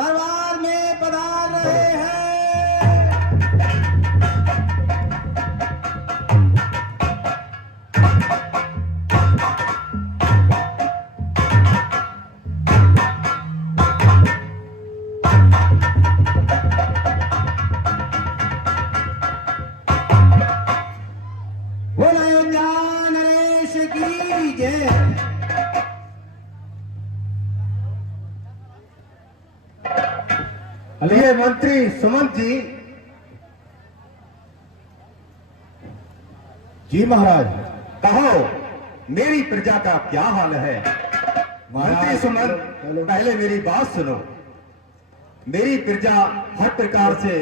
दरबार में पधार रहे हैं। बोलो अयोध्या नरेश की जय। अलिए मंत्री सुमंत जी महाराज, कहो मेरी प्रजा का क्या हाल है। मंत्री सुमंत, पहले मेरी बात सुनो। मेरी प्रजा हर प्रकार से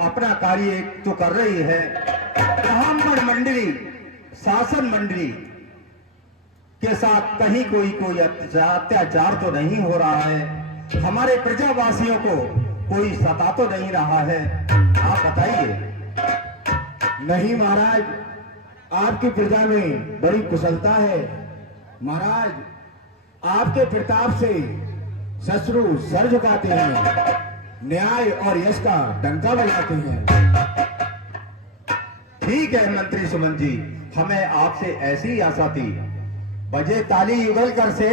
अपना कार्य तो कर रही है। ब्राह्मण मंडली, शासन मंडली के साथ कहीं कोई अत्याचार तो नहीं हो रहा है। हमारे प्रजावासियों को कोई सता तो नहीं रहा है। आप बताइए। नहीं महाराज, आपकी प्रजा में बड़ी कुशलता है। महाराज, आपके प्रताप से शत्रु सर झुकाते हैं, न्याय और यश का डंका बजाते हैं। ठीक है मंत्री सुमन जी, हमें आपसे ऐसी आशा थी। बजे ताली युगल कर से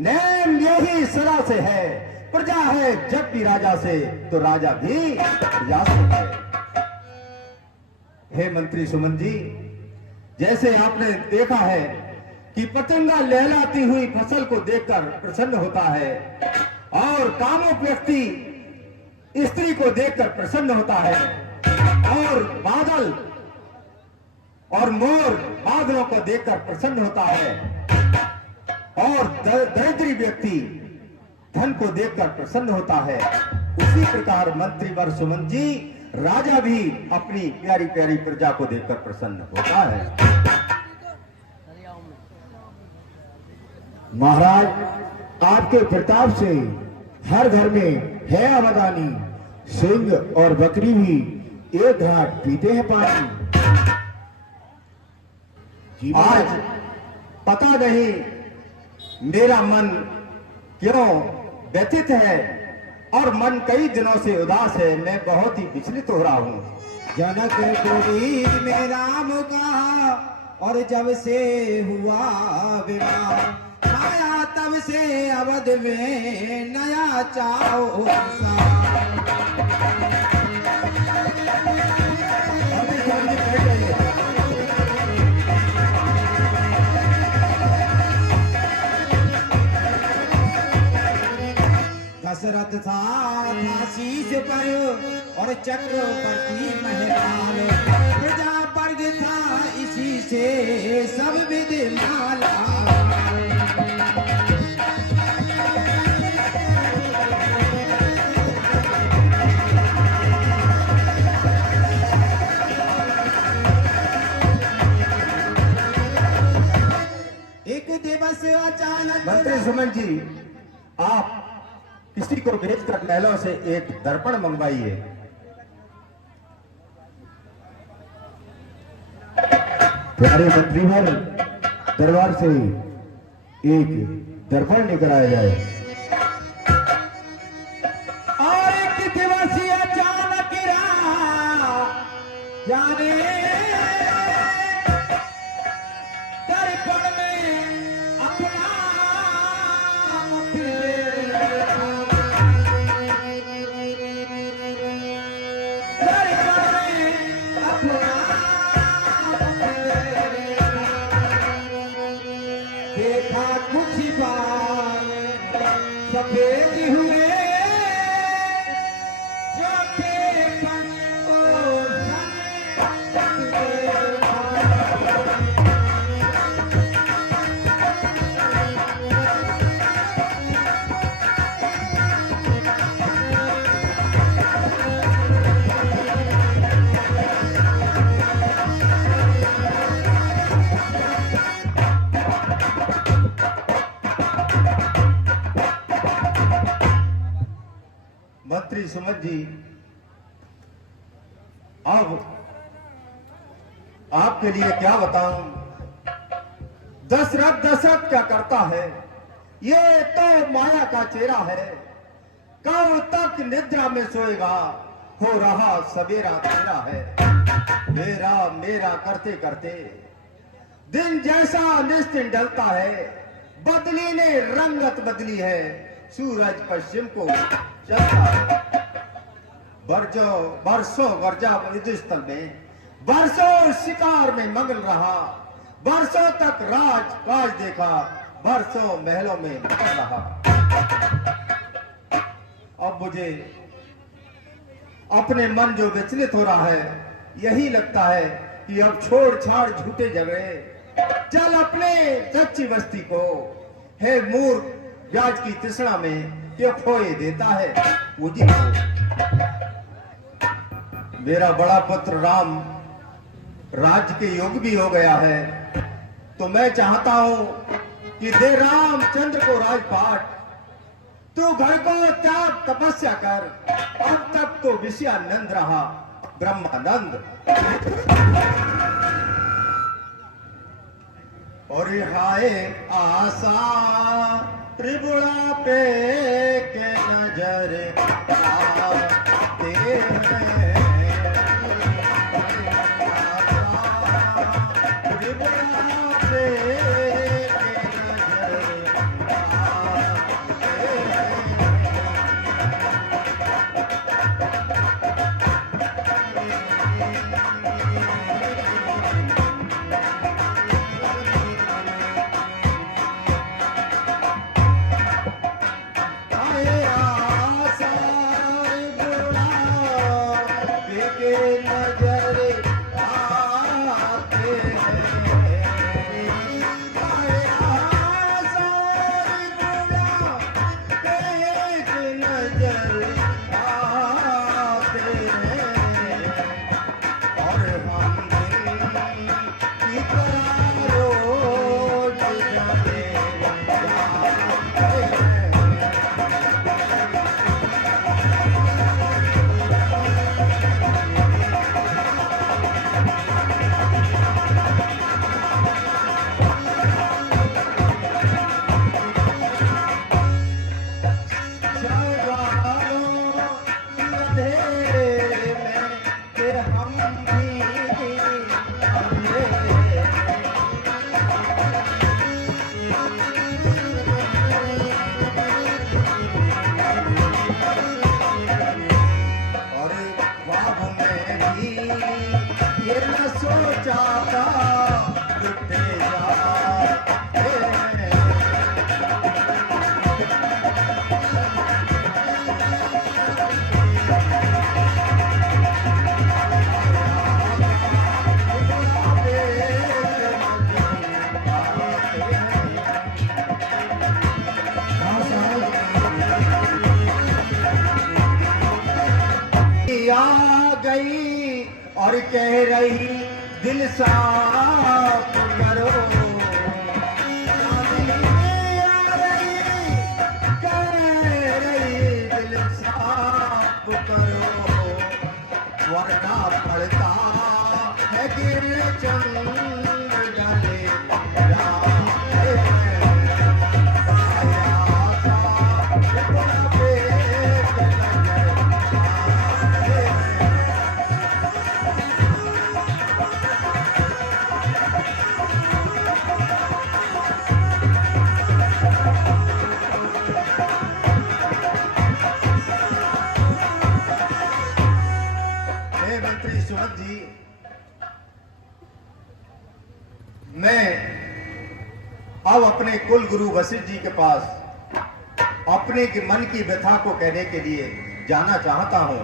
नेम यही सदा से है। प्रजा है जब भी राजा से, तो राजा भी प्रजा से है। हे मंत्री सुमन जी, जैसे आपने देखा है कि पतंगा लहलाती हुई फसल को देखकर प्रसन्न होता है और कामुक व्यक्ति स्त्री को देखकर प्रसन्न होता है, और बादल और मोर बादलों को देखकर प्रसन्न होता है, और दरिद्री व्यक्ति धन को देखकर प्रसन्न होता है। उसी प्रकार मंत्री वर सुमन जी, राजा भी अपनी प्यारी प्यारी प्रजा को देखकर प्रसन्न होता है। महाराज, आपके प्रताप से हर घर में है आबादानी। सिंह और बकरी भी एक घाट पीते हैं पानी। आज पता नहीं मेरा मन क्यों व्यथित है और मन कई दिनों से उदास है। मैं बहुत ही विचलित हो रहा हूँ। जनक पुरी में राम का और जब से हुआ विवाह, आया तब से अवध में नया चाओ सा। दशरथ था शीश पर और चक्रवर्ती महलाल, प्रजा वर्ग था इसी से सब विधि माला। एक दिवस अचानक मंत्री सुमन जी, आप किसी को भेजकर महलों से एक दर्पण मंगवाइए। प्यारे मंत्रीवर, दरबार से एक दर्पण लेकर आया जाए। और एक दिवस अचानक जाने दर्पण में अपना मुख देखा। दर्पण में अपना मुख देखा, कुछ बार सफेद हुए मंत्री सुमन जी, अब आपके लिए क्या बताऊं। दशरथ क्या करता है, ये तो माया का चेहरा है। कब तक निद्रा में सोएगा, हो रहा सवेरा तेरा है। मेरा मेरा करते करते दिन जैसा निश्चिन ढलता है, बदली ने रंगत बदली है, सूरज पश्चिम को चलता है। बरसों वर्जा युद्ध स्थल में, बरसों शिकार में मगन रहा, बरसों तक राज देखा, बरसों महलों में निकल रहा। अब मुझे अपने मन जो विचलित हो रहा है, यही लगता है कि अब छोड़ छाड़ झूठे झगड़े, चल अपने सच्ची बस्ती को, है मूर्ख ब्याज की तृष्णा में क्यों खोए देता है पूजी को। मेरा बड़ा पुत्र राम राज्य के योग भी हो गया है, तो मैं चाहता हूं कि दे रामचंद्र को राजपाट, तू घर को त्याग तपस्या कर, अब तक तो विषयानंद रहा ब्रह्मानंद। और हाय आशा त्रिपुरा पे के नजर आते हैं, त्रिपुरा पे के नजर आते और कह रही दिल साफ करो, कह रही दिल साफ करो, वरना पड़ता है गिर चंद्र गले जी। मैं अब अपने कुल गुरु वशिष्ठ जी के पास अपने के मन की व्यथा को कहने के लिए जाना चाहता हूं,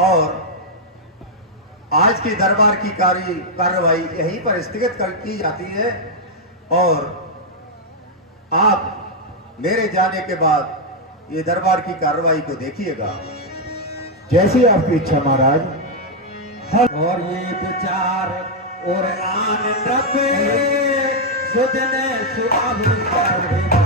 और आज के दरबार की कार्रवाई यहीं पर स्थगित की जाती है, और आप मेरे जाने के बाद ये दरबार की कार्रवाई को देखिएगा। जैसी आपकी इच्छा महाराज। और ये विचार और आनंद पे सुजने सुअभ कर विचार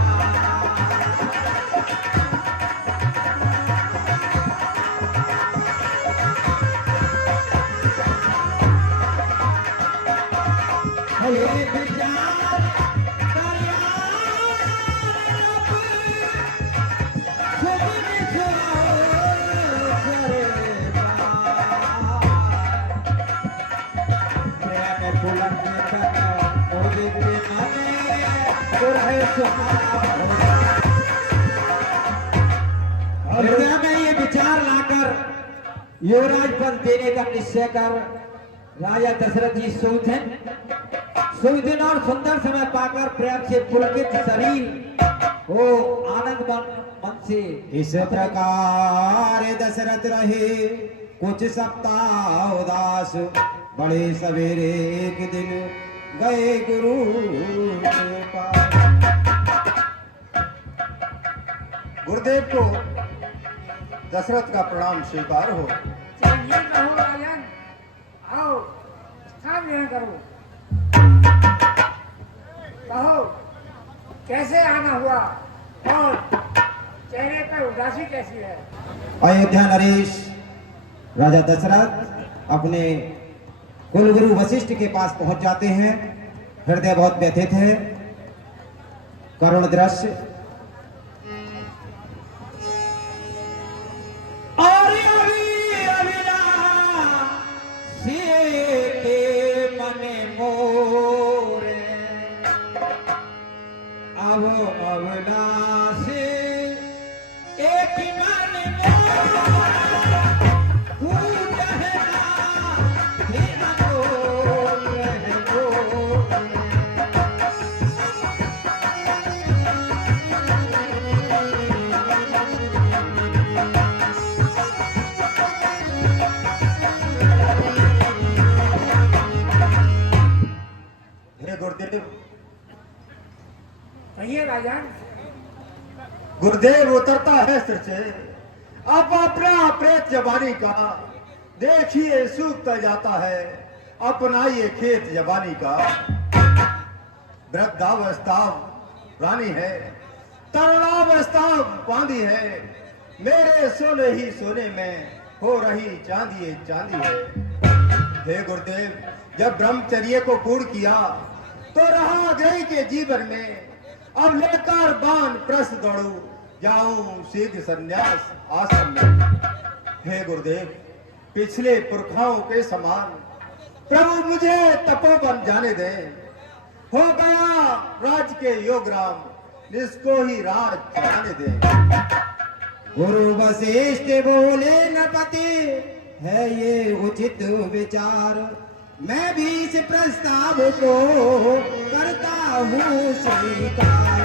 हृदय में ये विचार लाकर युवराज पद देने का निश्चय कर राजा दशरथ जी सुविधिन और सुंदर समय पाकर प्रेम से पुलकित शरीर हो आनंद मन से इस प्रकार दशरथ रहे कुछ सप्ताह उदास। बड़े सवेरे एक दिन गए गुरु के पास। गुरुदेव को दशरथ का प्रणाम स्वीकार हो। चलिए कहो राजन, आओ स्थान ग्रहण करो। कहो कैसे आना हुआ और चेहरे पर उदासी कैसी है? अयोध्या नरेश राजा दशरथ अपने कुलगुरु वशिष्ठ के पास पहुंच जाते हैं। हृदय बहुत व्यथित है। करुण दृश्य और अविनाशी के मन मोरे अब अविनाशी एक मन कहिए राजन। गुरुदेव उतरता है सिर से अब अपना प्रेत जवानी का, देखिए सूखता जाता है अपना ये खेत जवानी का। वृद्धावस्था रानी है, तरुणावस्था बांधी है, मेरे सोने ही सोने में हो रही चांदी चांदी है। हे गुरुदेव, जब ब्रह्मचर्य को पूर्ण किया तो रहा गई के जीवन में अब लेकर बाण प्रस्त दौड़ू जाऊं शीघ्र संन्यास आश्रम में। हे गुरुदेव, पिछले पुरखाओं के समान प्रभु मुझे तपोवन जाने दे। हो गया राज के योग राम, जिसको ही राज चलाने दे। गुरु वशिष्ठ बोले नरपति है ये उचित विचार, मैं भी इस प्रस्ताव को करता हूँ स्वीकार।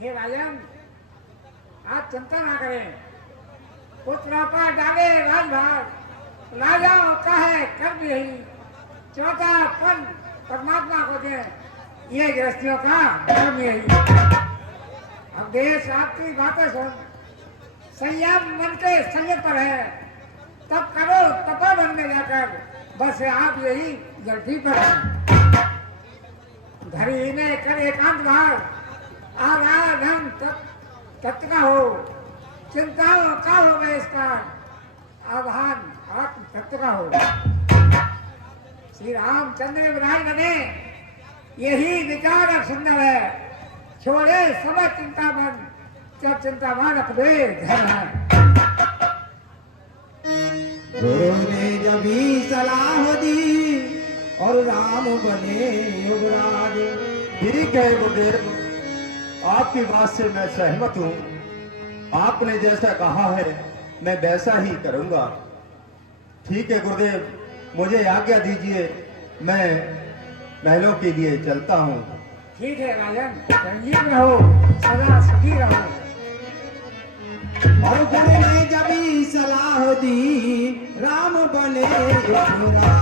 हे राजन, आप चिंता ना करें। पुत्र पर डाले राजभार, राजाओं का है कर्म यही, चौथा फल परमात्मा को दे, ये गृहस्थियों का धर्म यही। अब देश आपकी बातें सुन, संयम मन के संयम पर है, तब करो तपोवन में जाकर, बस आप यही गलती पर है। धरी ने कर एकांत भाव, आराधन तत्व का हो, चिंताओं का हो गए इसका आधान आत्म तत्व का हो। श्री रामचंद्र विराज बने, यही विचार अब सुंदर है। छोड़े सब चिंता मन, जब चिंतामान अपने घर है। गुरु ने जब ही सलाह दी और राम बने युवराज। ठीक है गुरुदेव, आपकी बात से मैं सहमत हूँ। आपने जैसा कहा है मैं वैसा ही करूंगा। ठीक है गुरुदेव, मुझे आज्ञा दीजिए, मैं महलों के लिए चलता हूँ। ठीक है राजन, संजीव रहो, सदा सुखी रहो। और गुरु ने जब ही सलाह दी राम बने युवराज।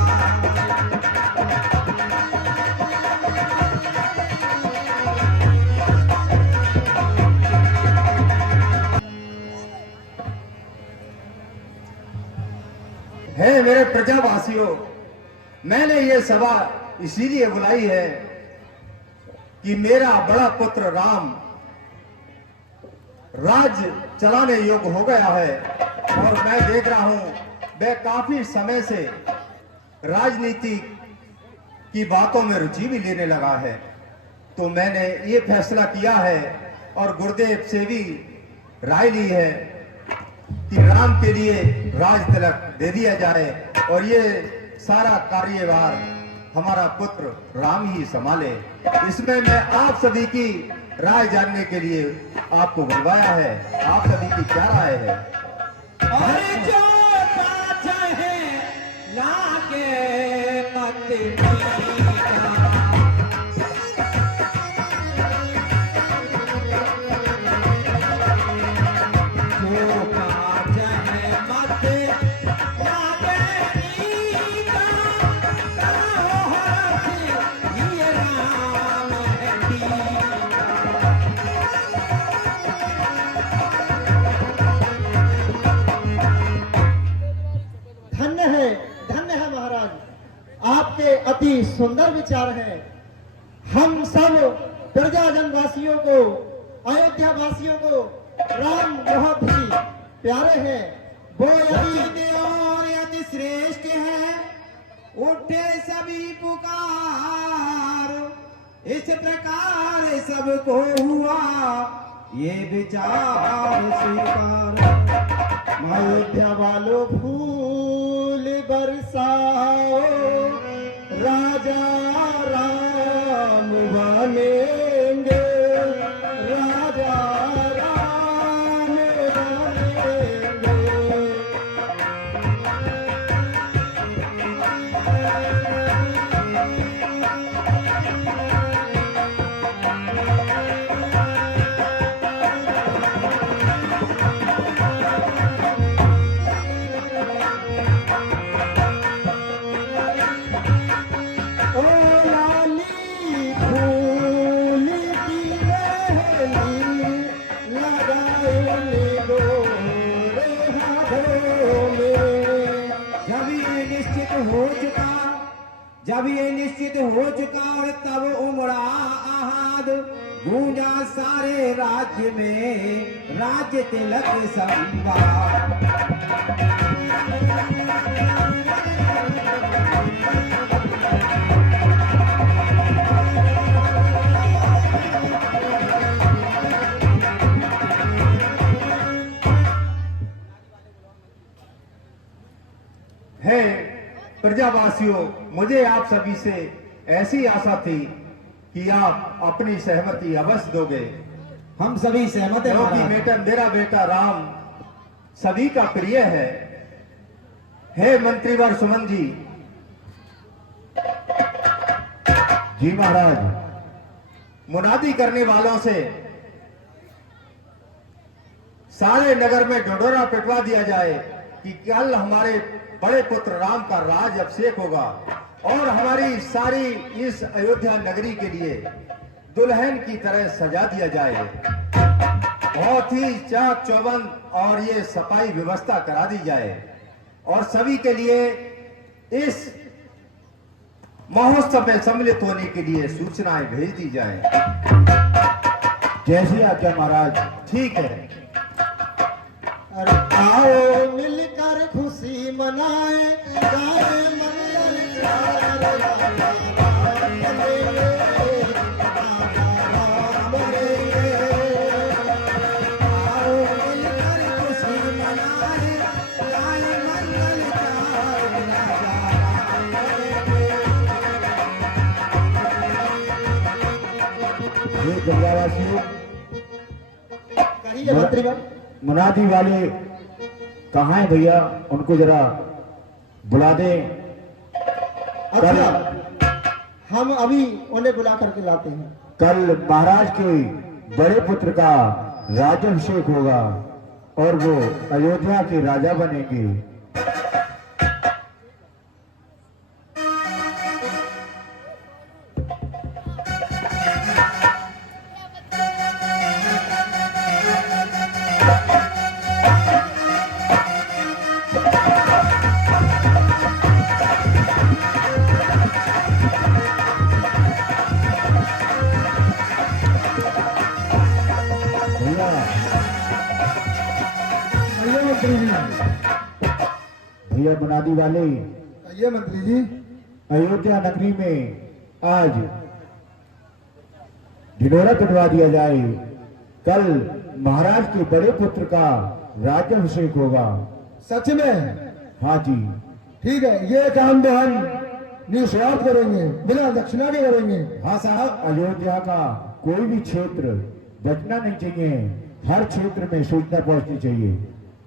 है मेरे प्रजावासियों, मैंने ये सभा इसीलिए बुलाई है कि मेरा बड़ा पुत्र राम राज्य चलाने योग्य हो गया है और मैं देख रहा हूं वह काफी समय से राजनीति की बातों में रुचि भी लेने लगा है। तो मैंने ये फैसला किया है और गुरुदेव से भी राय ली है कि राम के लिए राज तिलक दे दिया जाए और ये सारा कार्यभार हमारा पुत्र राम ही संभाले। इसमें मैं आप सभी की राय जानने के लिए आपको बुलवाया है। आप सभी की क्या राय है? और जो बात है लागे मत मीठा। जो बात है मत लागे मीठा। कहो हर्ष ये राम है मीठा। धन्य है महाराज, आपके अति सुंदर विचार हैं। हम सब प्रजाजन वासियों को, अयोध्या वासियों को राम बहुत ही प्यारे हैं। वो यदि और यदि श्रेष्ठ है उठे सभी पुकार। इस प्रकार सबको हुआ ये विचार स्वीकार। अयोध्या वालों फूल बरसाओ, राजा राम बनेंगे, राजा राम बनेंगे। ओ लाली फूल की मेहंदी लगाएंगे गोरे हाथों में। जब ये निश्चित हो चुका, जब ये निश्चित हो चुका और तब उमड़ा आहद गूंजा सारे राज्य में राज्य तिलक संवाद। है प्रजावासियों, मुझे आप सभी से ऐसी आशा थी कि आप अपनी सहमति अवश्य दोगे, हम सभी सहमत हैं क्योंकि महाराज। मेरा बेटा राम सभी का प्रिय है। हे मंत्रीवर सुमन जी, जी महाराज। मुनादी करने वालों से सारे नगर में ढिंढोरा पिटवा दिया जाए कि कल हमारे बड़े पुत्र राम का राज अभिषेक होगा और हमारी सारी इस अयोध्या नगरी के लिए दुल्हन की तरह सजा दिया जाए। बहुत ही चाक चौबंद और ये सफाई व्यवस्था करा दी जाए और सभी के लिए इस महोत्सव में सम्मिलित होने के लिए सूचनाएं भेज दी जाएं। जैसी आज्ञा महाराज। ठीक है। अरे आओ मिलकर खुशी मनाए, गाए मंगल चार, राजा राम बनेंगे, राजा राम बनेंगे। आओ मिलकर खुशी मनाए, गाए मंगल चार, राजा राम बनेंगे। ये गंगावासियों, कहिए मंत्रीगण। मुनादी वाले कहाँ हैं भैया? उनको जरा बुला दें। अच्छा, हम अभी उन्हें बुला करके लाते हैं। कल महाराज के बड़े पुत्र का राज्याभिषेक होगा और वो अयोध्या के राजा बनेंगे। भैया, कहिए मंत्री जी। भैया मुनादी वाले कहिए मंत्री जी। अयोध्या नगरी में आज ढिढोरा पिटवा दिया जाए। कल महाराज के बड़े पुत्र का राज्याभिषेक होगा। सच में? हाँ जी। ठीक है, ये काम तो हम निस्वार्थ करेंगे, बिना दक्षिणा के करेंगे। हाँ साहब, अयोध्या का कोई भी क्षेत्र बचना नहीं चाहिए, हर क्षेत्र में सूचना पहुंचनी चाहिए।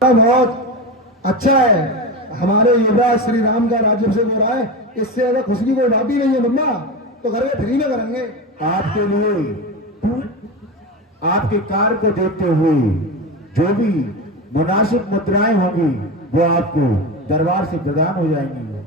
बहुत अच्छा है, हमारे युवराज श्री राम का राज्याभिषेक हो रहा है, इससे ज्यादा खुशी की कोई बात ही नहीं है। मम्मा तो घर में फ्री में करेंगे। आपके लिए आपके कार्य को देखते हुए जो भी मुनासिब मुद्राएं होंगी वो आपको दरबार से प्रदान हो जाएंगी।